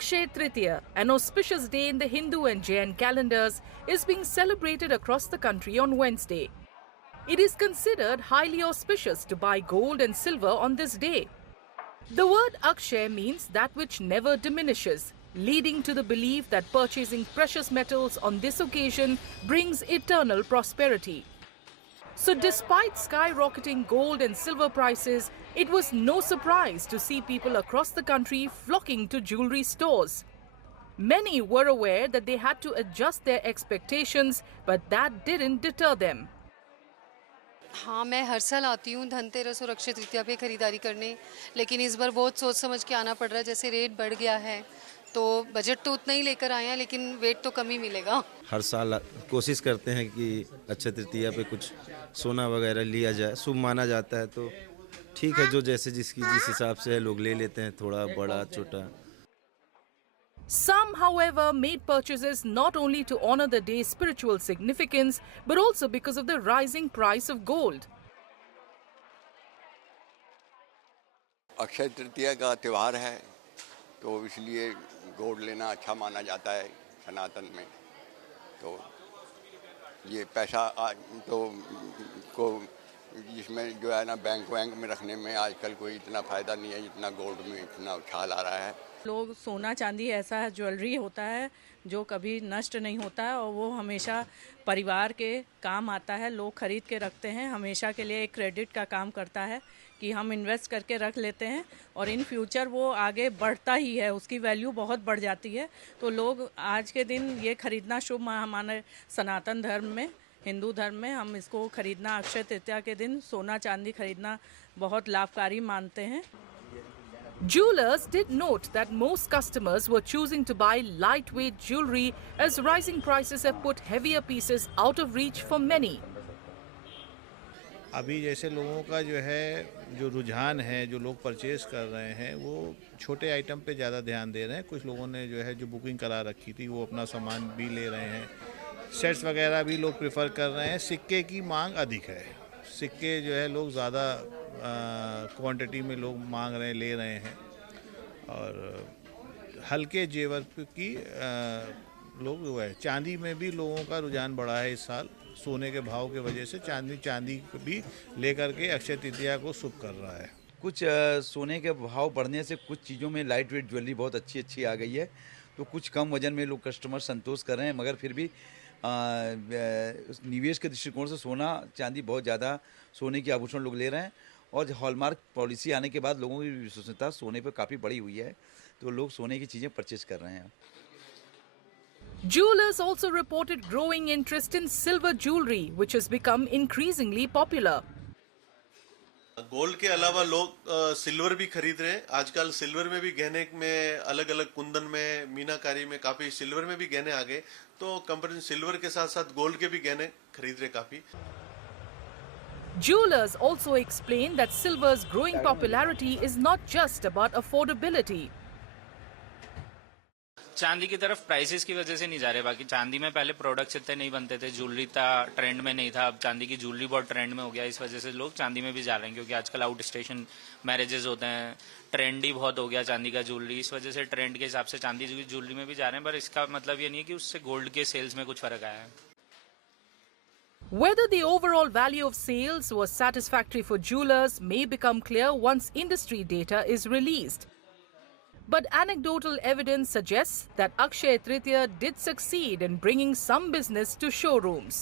Akshaya Tritiya, an auspicious day in the Hindu and Jain calendars, is being celebrated across the country on Wednesday. It is considered highly auspicious to buy gold and silver on this day. The word Akshay means that which never diminishes, leading to the belief that purchasing precious metals on this occasion brings eternal prosperity. So despite skyrocketing gold and silver prices, it was no surprise to see people across the country flocking to jewelry stores. Many were aware that they had to adjust their expectations, but that didn't deter them. हाँ, मैं हर साल आती हूँ धनतेरस और अक्षय तृतीया पे खरीदारी करने, लेकिन इस बार बहुत सोच समझ के आना पड़ रहा है। जैसे रेट बढ़ गया है तो बजट तो उतना ही लेकर आए हैं, लेकिन वेट तो कम ही मिलेगा। हर साल कोशिश करते हैं कि अक्षय तृतीया पे कुछ सोना वगैरह लिया जाए, शुभ माना जाता है, तो ठीक है, जो जैसे जिस हिसाब से लोग ले लेते हैं, थोड़ा बड़ा छोटा। Some, however, made purchases not only to honor the day's spiritual significance, but also because of the rising price of gold. Akshaya Tritiya का त्यौहार है, तो इसलिए गोल्ड लेना अच्छा माना जाता है सनातन में। तो ये पैसा तो को जिसमें जो है ना बैंक में रखने में आजकल कोई इतना फ़ायदा नहीं है जितना गोल्ड में इतना उछाल आ रहा है। लोग सोना चांदी ऐसा ज्वेलरी होता है जो कभी नष्ट नहीं होता है और वो हमेशा परिवार के काम आता है। लोग खरीद के रखते हैं, हमेशा के लिए एक क्रेडिट का काम करता है कि हम इन्वेस्ट करके रख लेते हैं और इन फ्यूचर वो आगे बढ़ता ही है, उसकी वैल्यू बहुत बढ़ जाती है। तो लोग आज के दिन ये खरीदना शुभ हमारे सनातन धर्म में, हिंदू धर्म में हम इसको खरीदना, अक्षय तृतीया के दिन सोना चांदी खरीदना बहुत लाभकारी मानते हैं। Jewelers did note that most customers were choosing to buy lightweight jewelry as rising prices have put heavier pieces out of reach for many. अभी जैसे लोगों का जो रुझान है, जो लोग परचेज़ कर रहे हैं, वो छोटे आइटम पे ज़्यादा ध्यान दे रहे हैं। कुछ लोगों ने जो बुकिंग करा रखी थी वो अपना सामान भी ले रहे हैं। सेट्स वगैरह भी लोग प्रेफर कर रहे हैं। सिक्के की मांग अधिक है, सिक्के लोग ज़्यादा क्वांटिटी में लोग मांग रहे हैं, ले रहे हैं। और हल्के जेवर की लोग चांदी में भी लोगों का रुझान बढ़ा है इस साल। सोने के भाव की वजह से चांदी भी लेकर के अक्षय तृतीया को शुभ कर रहा है। कुछ सोने के भाव बढ़ने से कुछ चीज़ों में लाइट वेट ज्वेलरी बहुत अच्छी आ गई है, तो कुछ कम वजन में लोग कस्टमर संतोष कर रहे हैं। मगर फिर भी निवेश के दृष्टिकोण से सोना चांदी बहुत ज़्यादा सोने के आभूषण लोग ले रहे हैं और हॉलमार्क पॉलिसी आने के बाद लोगों की विश्वसनीयता सोने पर काफ़ी बढ़ी हुई है, तो लोग सोने की चीज़ें परचेज कर रहे हैं। Jewelers also reported growing interest in silver jewelry, which has become increasingly popular. Gold के अलावा लोग सिल्वर भी खरीद रहे हैं। आजकल सिल्वर में भी गहने में अलग अलग कुंदन में, मीनाकारी में काफी सिल्वर में भी गहने आ गए, तो कंपनी सिल्वर के साथ साथ गोल्ड के भी गहने खरीद रहे काफी। Jewelers also explain that silver's growing popularity is not just about affordability. चांदी की तरफ प्राइसेस की वजह से नहीं जा रहे। बाकी चांदी में पहले प्रोडक्ट्स इतने नहीं बनते थे, ज्वेलरी था ट्रेंड में नहीं था, अब चांदी की ज्वेलरी बहुत ट्रेंड में हो गया। इस वजह से लोग चांदी में भी जा रहे हैं, क्योंकि आजकल आउट स्टेशन मैरिजेस होते हैं, ट्रेंड ही बहुत हो गया चांदी का ज्वेलरी। इस वजह से ट्रेंड के हिसाब से चांदी की ज्वेलरी में भी जा रहे हैं, पर इसका मतलब ये नहीं है कि उससे गोल्ड के सेल्स में कुछ फर्क आया है। Whether the overall value of sales was satisfactory for jewelers may become clear once industry data is released. But anecdotal evidence suggests that Akshaya Tritiya did succeed in bringing some business to showrooms.